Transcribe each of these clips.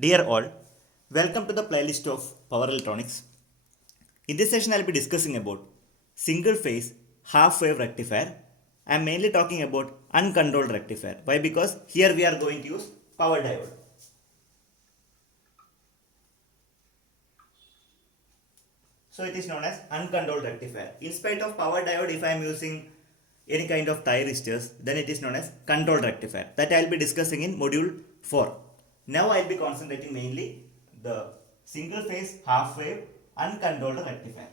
Dear all, welcome to the playlist of Power Electronics. In this session, I'll be discussing about single phase half wave rectifier. I'm mainly talking about uncontrolled rectifier. Why? Because here we are going to use power diode. So it is known as uncontrolled rectifier. In spite of power diode, if I am using any kind of thyristors, then it is known as controlled rectifier. That I will be discussing in module 4. Now I will be concentrating mainly the single phase half wave uncontrolled rectifier.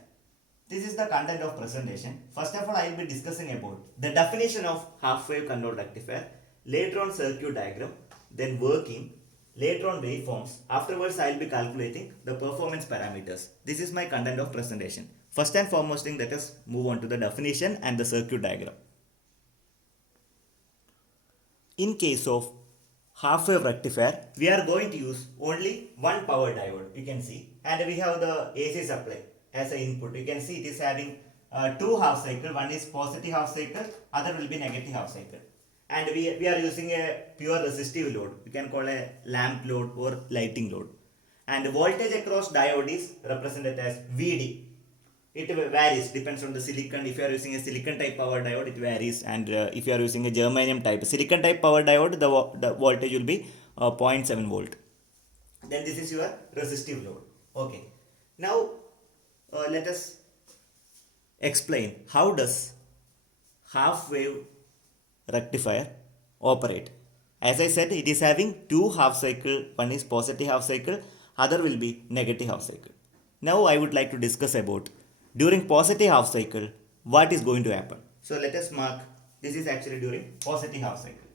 This is the content of presentation. First of all, I will be discussing about the definition of half wave controlled rectifier, later on circuit diagram, then working, later on waveforms. Afterwards, I will be calculating the performance parameters. This is my content of presentation. First and foremost thing, let us move on to the definition and the circuit diagram. In case of half wave rectifier, we are going to use only one power diode, you can see, and we have the AC supply as an input. You can see it is having two half cycle. One is positive half cycle, other will be negative half cycle. And we are using a pure resistive load. You can call a lamp load or lighting load. And voltage across diode is represented as VD. It varies, depends on the silicon. If you are using a silicon type power diode, it varies. And if you are using a germanium type, silicon type power diode, the voltage will be 0.7 volt. Then this is your resistive load. Okay. Now let us explain how does half wave rectifier operate. As I said, it is having two half cycle. One is positive half cycle, other will be negative half cycle. Now I would like to discuss about during positive half cycle what is going to happen. So let us mark, this is actually during positive half cycle.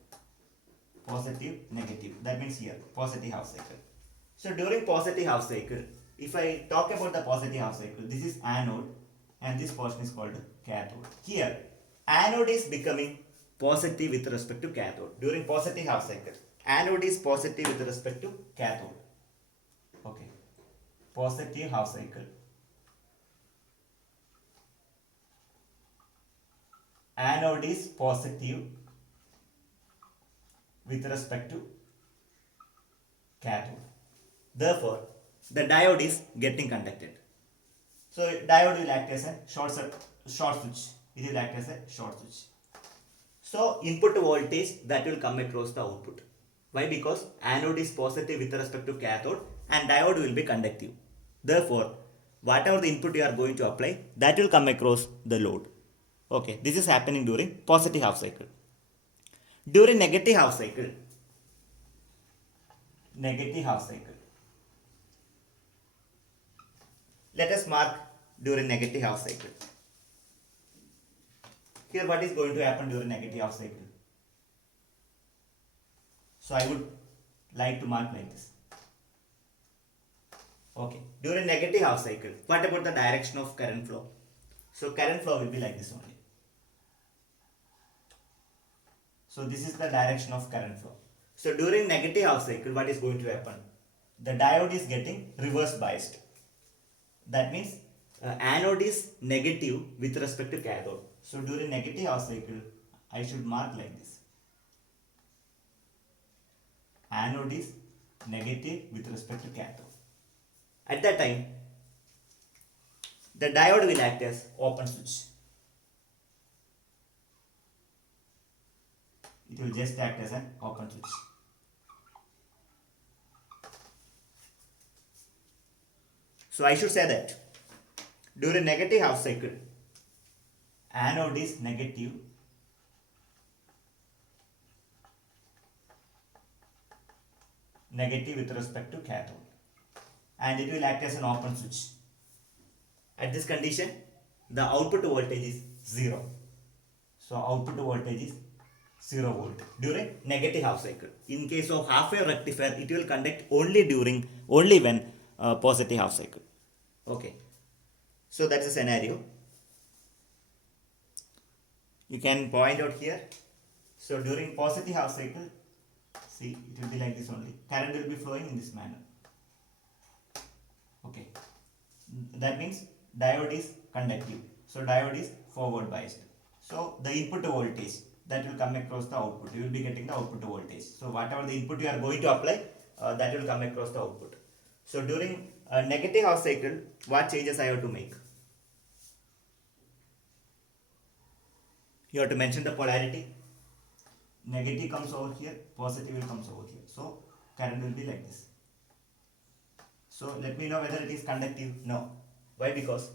Positive, negative, that means here positive half cycle. So during positive half cycle, if I talk about the positive half cycle, this is anode and this portion is called cathode. Here anode is becoming positive with respect to cathode during positive half cycle. Anode is positive with respect to cathode. Okay, positive half cycle. Anode is positive with respect to cathode. Therefore, the diode is getting conducted. So diode will act as a short switch. It will act as a short switch. So input voltage that will come across the output. Why? Because anode is positive with respect to cathode and diode will be conductive. Therefore, whatever the input you are going to apply, that will come across the load. Okay, this is happening during positive half cycle. During negative half cycle, let us mark during negative half cycle. Here what is going to happen during negative half cycle? So I would like to mark like this. Okay, during negative half cycle, what about the direction of current flow? So current flow will be like this only. So this is the direction of current flow. So during negative half cycle, what is going to happen? The diode is getting reverse biased. That means anode is negative with respect to cathode. So during negative half cycle, I should mark like this. Anode is negative with respect to cathode. At that time, the diode will act as open switch. It will just act as an open switch. So I should say that during negative half cycle, anode is negative with respect to cathode and it will act as an open switch. At this condition, the output voltage is 0. So output voltage is 0 volt during negative half cycle. In case of half wave rectifier, it will conduct only when positive half cycle. Okay, so that's the scenario. You can point out here. So during positive half cycle, see, it will be like this only. Current will be flowing in this manner. Okay, that means diode is conductive. So diode is forward biased. So the input voltage that will come across the output, you will be getting the output voltage. So whatever the input you are going to apply, that will come across the output. So during a negative half cycle, what changes I have to make? You have to mention the polarity. Negative comes over here, positive will comes over here. So current will be like this. So let me know whether it is conductive. No. Why? Because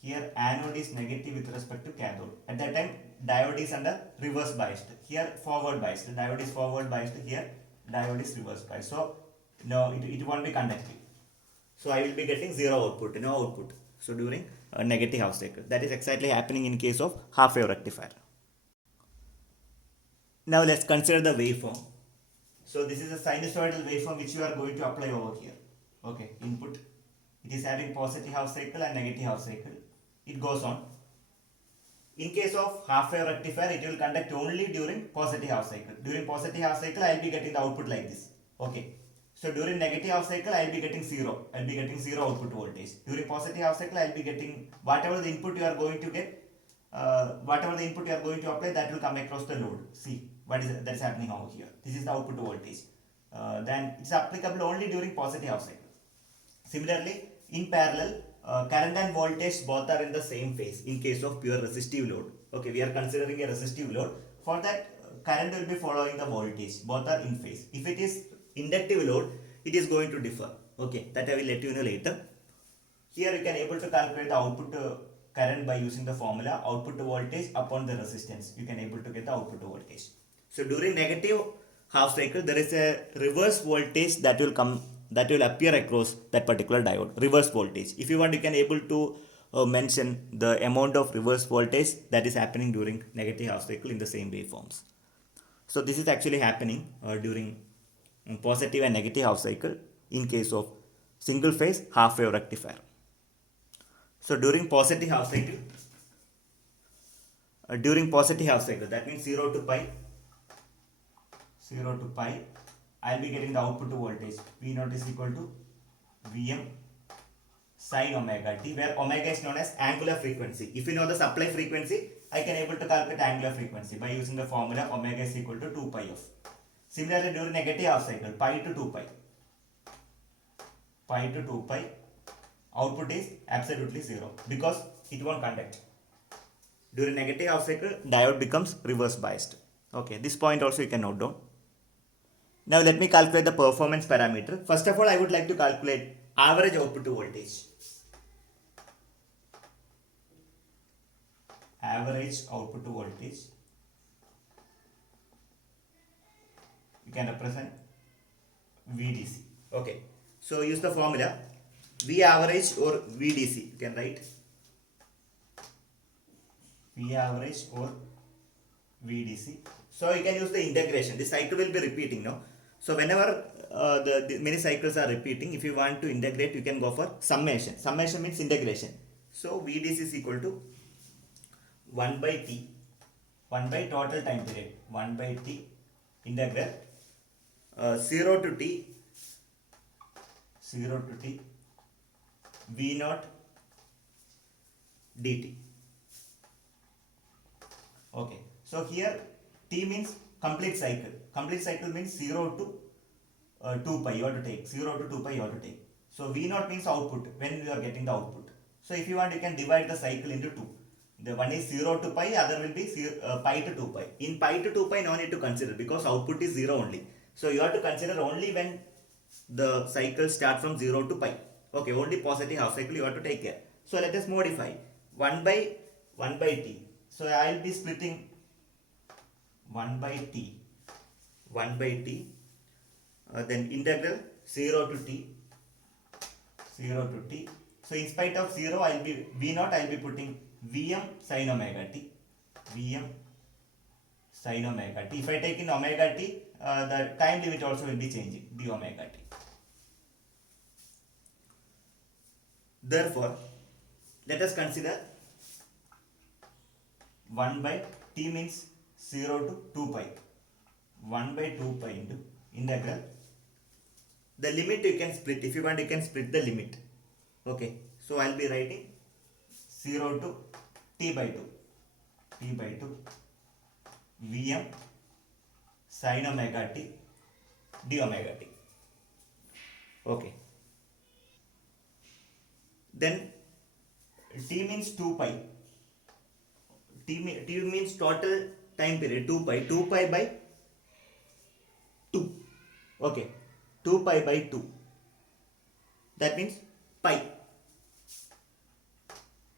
here anode is negative with respect to cathode. At that time diode is under reverse biased. Here forward biased. Diode is forward biased. Here diode is reverse biased. So no, it won't be conductive. So I will be getting zero output, no output. So during a negative half cycle. That is exactly happening in case of half wave rectifier. Now let's consider the waveform. So this is a sinusoidal waveform which you are going to apply over here. Okay, input. It is having positive half cycle and negative half cycle. It goes on. In case of half wave rectifier, it will conduct only during positive half cycle. During positive half cycle, I will be getting the output like this. Okay. So during negative half cycle, I will be getting zero. I will be getting zero output voltage. During positive half cycle, I will be getting whatever the input you are going to get, whatever the input you are going to apply, that will come across the load. See what is that is happening over here. This is the output voltage. Then it's applicable only during positive half cycle. Similarly, in parallel, current and voltage both are in the same phase in case of pure resistive load. Okay, we are considering a resistive load. For that, current will be following the voltage. Both are in phase. If it is inductive load, it is going to differ. Okay, that I will let you know later. Here you can able to calculate the output current by using the formula output voltage upon the resistance. You can able to get the output voltage. So during negative half cycle, there is a reverse voltage that will come, that will appear across that particular diode. Reverse voltage. If you want, you can able to mention the amount of reverse voltage that is happening during negative half cycle in the same waveforms. So this is actually happening during positive and negative half cycle in case of single phase half wave rectifier. So during positive half cycle, that means 0 to pi, I will be getting the output voltage V0 is equal to Vm sin omega t, where omega is known as angular frequency. If you know the supply frequency, I can able to calculate angular frequency by using the formula omega is equal to 2 pi f. Similarly, during negative half cycle, pi to 2 pi, output is absolutely 0 because it won't conduct. During negative half cycle, diode becomes reverse biased. Okay, this point also you can note down. Now let me calculate the performance parameter. First of all, I would like to calculate average output voltage. Average output voltage. You can represent VDC. Okay. So use the formula V average or VDC. You can write V average or VDC. So you can use the integration. This cycle will be repeating now. So whenever the many cycles are repeating, if you want to integrate, you can go for summation. Summation means integration. So VDC is equal to 1 by T, 1 by total time period, 1 by T integral 0 to T V0 dt. Okay, so here T means complete cycle. Complete cycle means 0 to 2 pi you have to take. 0 to 2 pi you have to take. So V0 means output, when you are getting the output. So if you want, you can divide the cycle into two. The one is 0 to pi, other will be pi to 2 pi. In pi to 2 pi, no need to consider because output is 0 only. So you have to consider only when the cycle starts from 0 to pi. Okay, only positive half cycle you have to take care. So let us modify 1 by T. So I will be splitting 1 by T, then integral 0 to T. So in spite of 0, I will be V0, I will be putting Vm sin omega t. If I take in omega t, the time limit also will be changing, d omega t. Therefore, let us consider 1 by T means 0 to 2 pi. 1 by 2 pi into integral. The limit you can split. If you want, you can split the limit. Okay. So I will be writing 0 to T by 2. Vm sin omega t d omega t. Okay. Then T means 2 pi. T means total time period 2 pi. 2 pi by 2. Okay. 2 pi by 2. That means pi.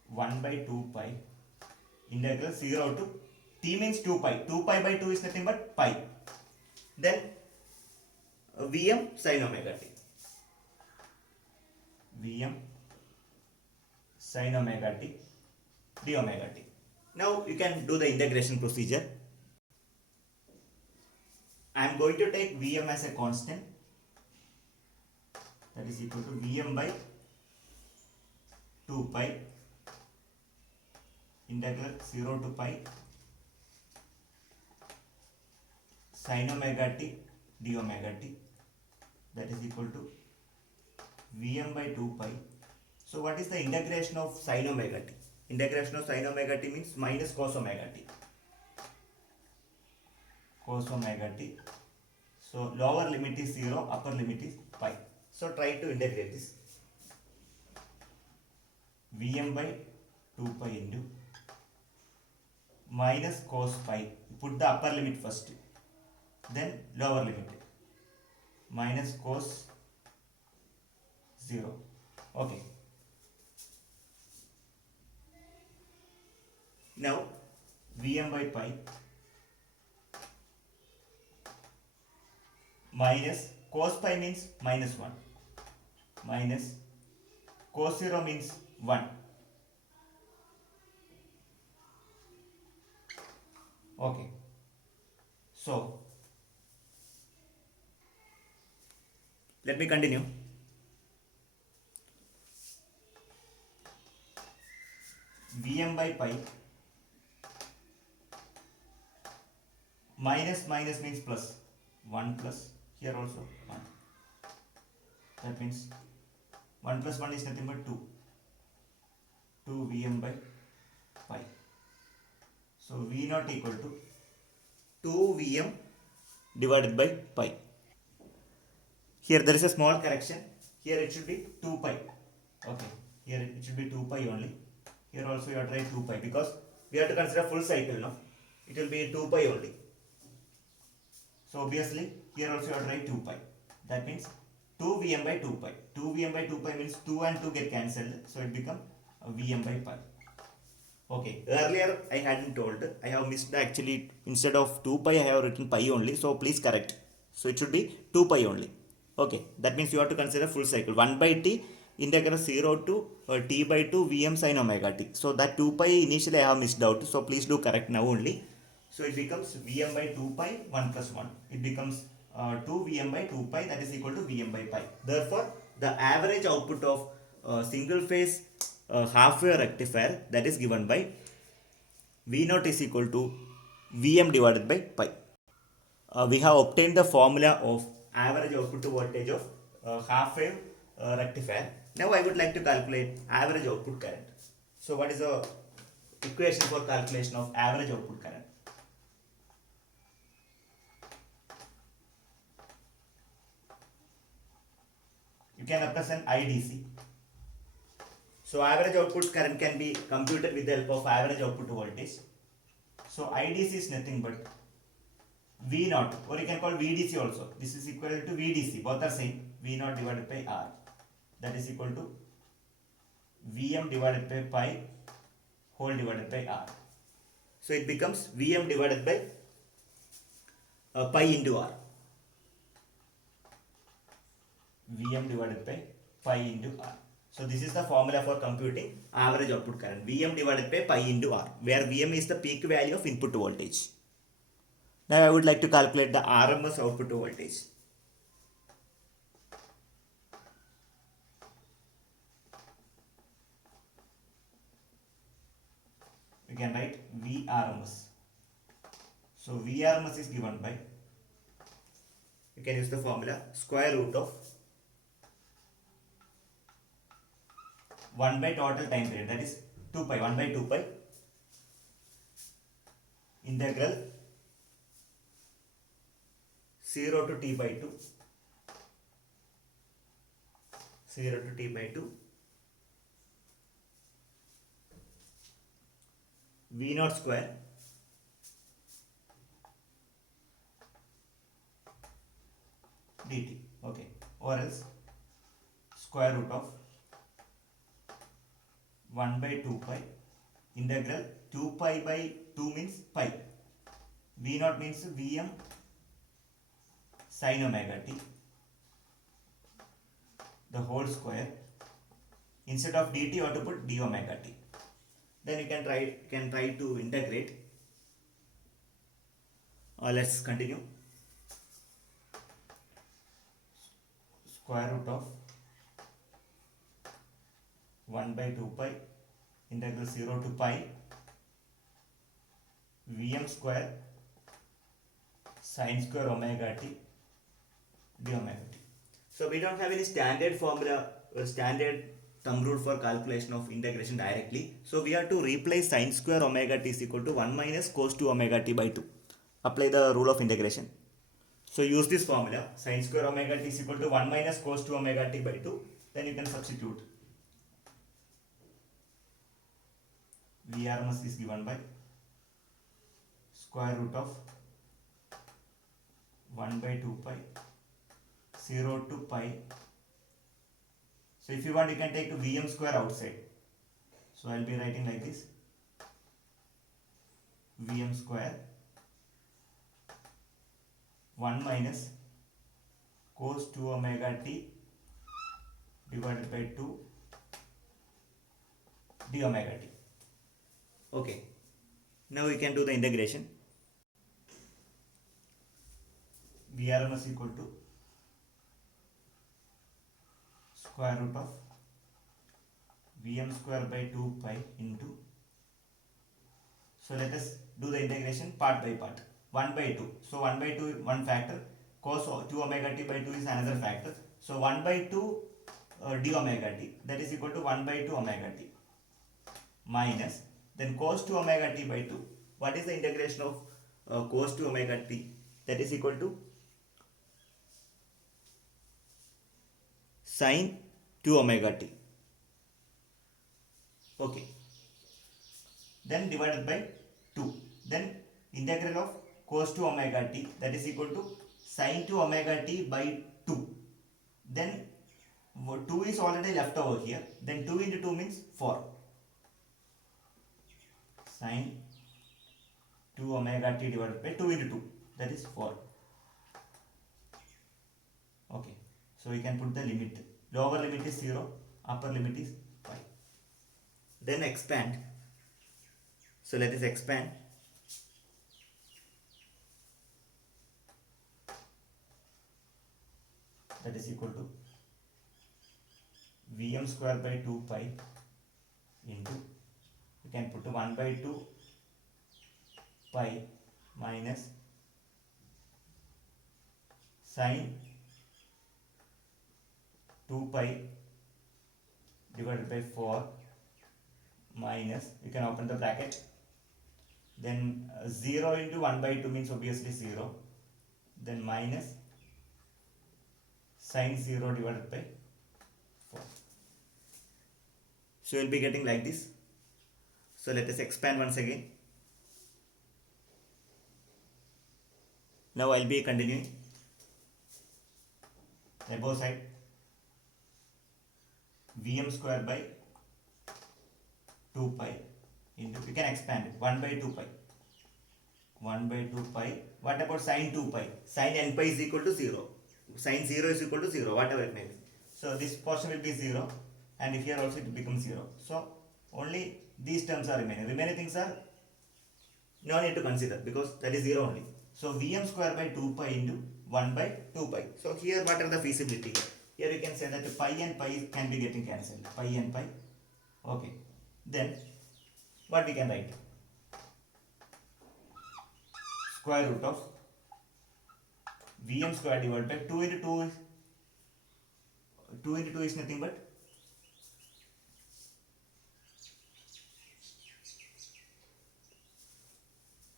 1 by 2 pi. Integral 0 to T means 2 pi. 2 pi by 2 is nothing but pi. Then Vm sin omega t. Vm sin omega t d omega t. Now you can do the integration procedure. I am going to take Vm as a constant, that is equal to Vm by 2 pi integral 0 to pi sin omega t d omega t, that is equal to Vm by 2 pi. So what is the integration of sin omega t? Integration of sin omega t means minus cos omega t. Cos omega t. So lower limit is 0, upper limit is pi. So try to integrate this. Vm by 2 pi into minus cos pi. Put the upper limit first. Then lower limit. Minus cos 0. Okay. Now Vm by pi minus cos pi means minus 1 minus cos 0 means 1. Okay. So let me continue. Vm by pi minus means plus 1 plus here also 1. That means 1 plus 1 is nothing but 2. 2 Vm by pi. So V naught equal to 2 Vm divided by pi. Here there is a small correction. Here it should be 2 pi. Okay. Here it should be 2 pi only. Here also you have to write 2 pi because we have to consider full cycle now. It will be 2 pi only. So obviously here also you have to write 2 pi. That means 2 Vm by 2 pi. 2 Vm by 2 pi means 2 and 2 get cancelled. So it becomes Vm by pi. Okay. Earlier I hadn't told. I have missed actually instead of 2 pi I have written pi only. So please correct. So it should be 2 pi only. Okay. That means you have to consider full cycle. 1 by t integral 0 to t by 2 Vm sin omega t. So that 2 pi initially I have missed out. So please do correct now only. So it becomes Vm by 2 pi 1 plus 1. It becomes 2 Vm by 2 pi, that is equal to Vm by pi. Therefore, the average output of single phase half wave rectifier, that is given by V naught is equal to Vm divided by pi. We have obtained the formula of average output voltage of half wave rectifier. Now I would like to calculate average output current. So what is the equation for calculation of average output current? You can represent IDC. So average output current can be computed with the help of average output voltage. So IDC is nothing but V naught, or you can call VDC also. This is equal to VDC. Both are same. V naught divided by R. That is equal to Vm divided by pi whole divided by R. So it becomes Vm divided by pi into R. Vm divided by pi into R. So this is the formula for computing average output current. Vm divided by pi into R, where Vm is the peak value of input voltage. Now I would like to calculate the RMS output voltage. We can write VRMS. So VRMS is given by, you can use the formula square root of 1 by total time period, that is 2 pi, 1 by 2 pi integral 0 to t by 2 0 to t by 2 V naught square dt. Okay, or else square root of 1 by 2 pi integral 2 pi by 2 means pi. V naught means Vm sin omega t, the whole square. Instead of dt you have to put d omega t. Then you can try to integrate. Let's continue. Square root of 1 by 2 pi integral 0 to pi Vm square sin square omega t d omega t. So we don't have any standard formula or standard thumb rule for calculation of integration directly. So we have to replace sin square omega t is equal to 1 minus cos 2 omega t by 2. Apply the rule of integration. So use this formula, sin square omega t is equal to 1 minus cos 2 omega t by 2. Then you can substitute. Vrms is given by square root of 1 by 2 pi 0 to pi. So if you want you can take to Vm square outside. So I will be writing like this, Vm square 1 minus cos 2 omega t divided by 2 d omega t. Okay, now we can do the integration. Vrms equal to square root of Vm square by 2 pi into. So let us do the integration part by part. 1 by 2. So 1 by 2 one factor. Cos 2 omega t by 2 is another factor. So 1 by 2 d omega t, that is equal to 1 by 2 omega t minus then cos 2 omega t by 2. What is the integration of cos 2 omega t? That is equal to sin 2 omega t. Okay. Then divided by 2. Then integral of cos 2 omega t, that is equal to sin 2 omega t by 2. Then 2 is already left over here. Then 2 into 2 means 4. Sin 2 omega t divided by 2 into 2, that is 4. Okay. So we can put the limit. Lower limit is 0, upper limit is pi. Then expand. So let us expand. That is equal to Vm square by 2 pi into, we can put 1 by 2 pi minus sin 2 pi divided by 4 minus, you can open the bracket, then 0 into 1 by 2 means obviously 0, then minus sin 0 divided by 4. So you will be getting like this. So let us expand once again. Now I will be continuing above side. Vm square by 2 pi into, we can expand it, 1 by 2 pi. 1 by 2 pi. What about sin 2 pi? Sin n pi is equal to 0. Sin 0 is equal to 0, whatever it may be. So this portion will be 0 and here also it becomes 0. So only these terms are remaining. Remaining things are no need to consider because that is 0 only. So Vm square by 2 pi into 1 by 2 pi. So here what are the feasibility? Here you can say that pi and pi can be getting cancelled. Pi and pi. Okay. Then what we can write? Square root of Vm square divided by 2 into 2 is 2 into 2 is nothing but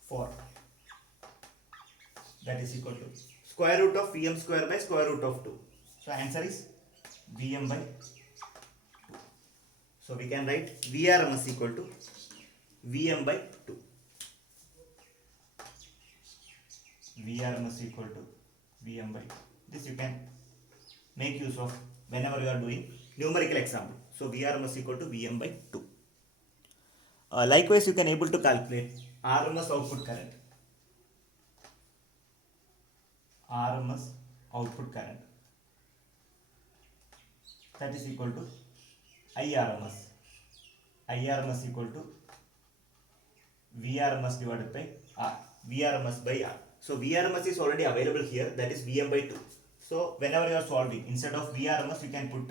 4. That is equal to square root of Vm square by square root of 2. So answer is Vm by 2. So we can write Vrms equal to Vm by 2. Vrms equal to Vm by 2. This you can make use of whenever you are doing numerical example. So Vrms equal to Vm by 2. Likewise, you can able to calculate RMS output current. RMS output current, that is equal to IRMS. IRMS equal to VRMS divided by R. VRMS by R. So VRMS is already available here, that is Vm by 2. So whenever you are solving, instead of VRMS you can put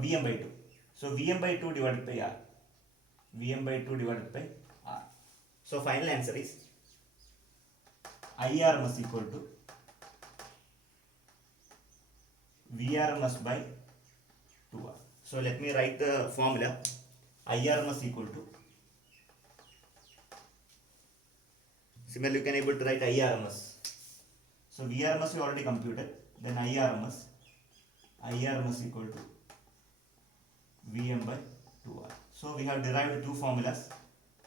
Vm by 2. So Vm by 2 divided by R. Vm by 2 divided by R. So final answer is IRMS equal to VRMS by 2R. So let me write the formula. IRMS equal to, similarly you can able to write IRMS. So VRMS we already computed, then IRMS equal to Vm by 2R. So we have derived two formulas.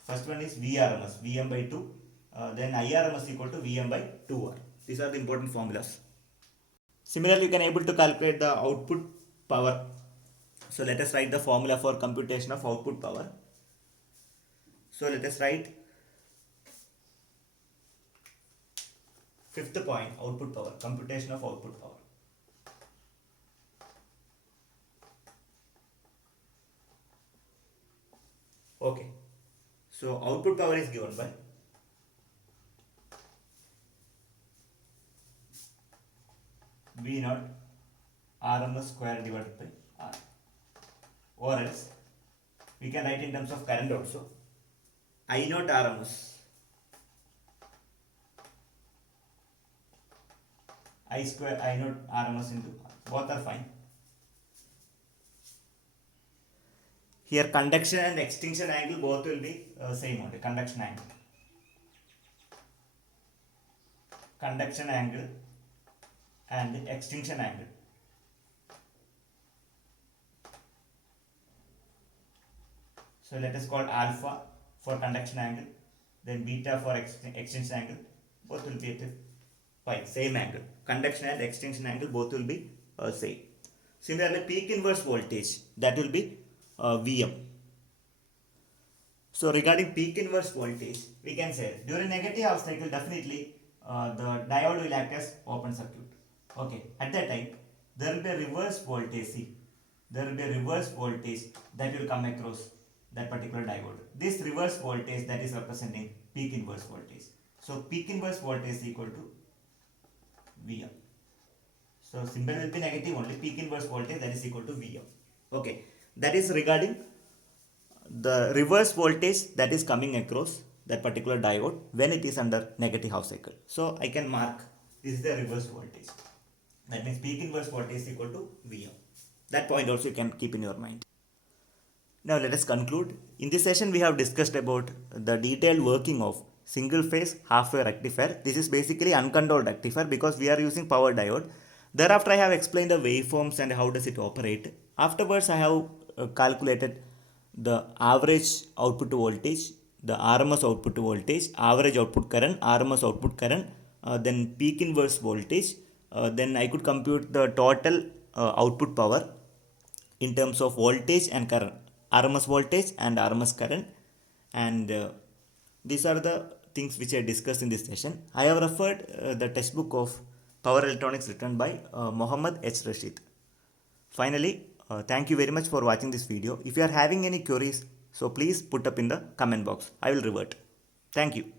First one is VRMS, Vm by 2, then IRMS equal to Vm by 2R. These are the important formulas. Similarly, you can able to calculate the output power. So let us write the formula for computation of output power. So let us write fifth point, output power, computation of output power. Okay, so output power is given by V naught RMS square divided by R, or else we can write in terms of current also, I naught RMS, I square I naught RMS into R. Both are fine. Here conduction and extinction angle both will be same only, conduction angle and extinction angle. So let us call alpha for conduction angle, then beta for extinction angle. Both will be at same angle. Conduction and extinction angle both will be same. Similarly, peak inverse voltage, that will be Vm. So regarding peak inverse voltage, we can say during negative half cycle definitely the diode will act as open circuit. Okay, at that time there will be a reverse voltage. See, there will be a reverse voltage that will come across that particular diode. This reverse voltage that is representing peak inverse voltage. So peak inverse voltage is equal to Vm. So symbol will be negative only, peak inverse voltage that is equal to Vm. Okay, that is regarding the reverse voltage that is coming across that particular diode when it is under negative half cycle. So I can mark this is the reverse voltage. That means peak inverse voltage is equal to Vm. That point also you can keep in your mind. Now let us conclude. In this session we have discussed about the detailed working of single phase half wave rectifier. This is basically uncontrolled rectifier because we are using power diode. Thereafter I have explained the waveforms and how does it operate. Afterwards I have calculated the average output voltage, the RMS output voltage, average output current, RMS output current, then peak inverse voltage. Then I could compute the total output power in terms of voltage and current, RMS voltage and RMS current, and these are the things which I discussed in this session. I have referred the textbook of power electronics written by Mohammad H. Rashid. Finally, thank you very much for watching this video. If you are having any queries, so please put up in the comment box. I will revert. Thank you.